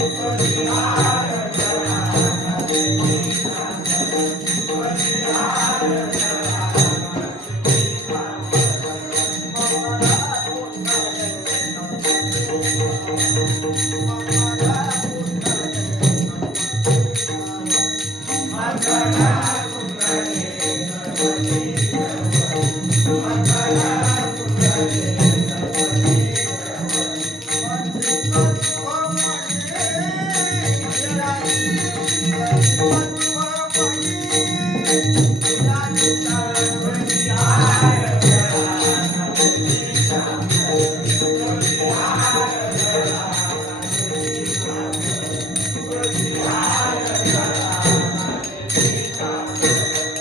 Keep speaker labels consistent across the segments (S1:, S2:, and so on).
S1: Música Música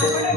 S1: Thank you.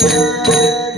S2: thank you.